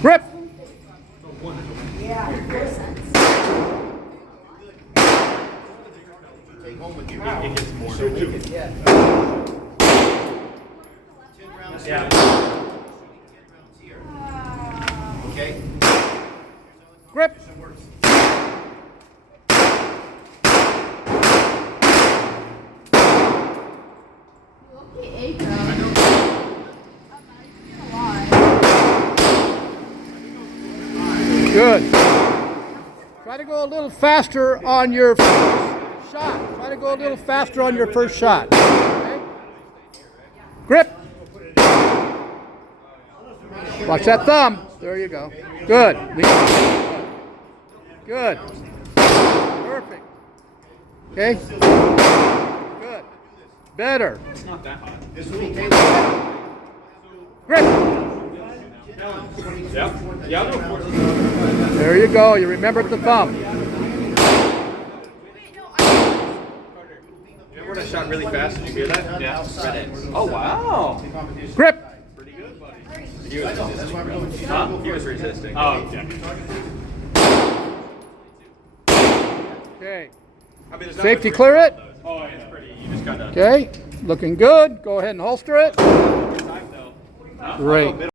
Grip. Okay. Grip. Good. Try to go a little faster on your first shot. Try to go a little faster on your first shot. Okay? Grip. Watch that thumb. There you go. Good. Good. Perfect. Okay. Good. Better. It's not that hot. Grip. Yeah, I'll go for it. There you go. You remembered the thumb. Remember when I shot really fast? Did you hear that? Yeah. Oh, wow. Grip. Pretty good, buddy. He was resisting. Huh? He was resisting. Oh, yeah. Okay. I mean, Safety clear it. Oh, it's pretty. You just gotta. Okay. Looking good. Go ahead and holster it. Time, though. Great.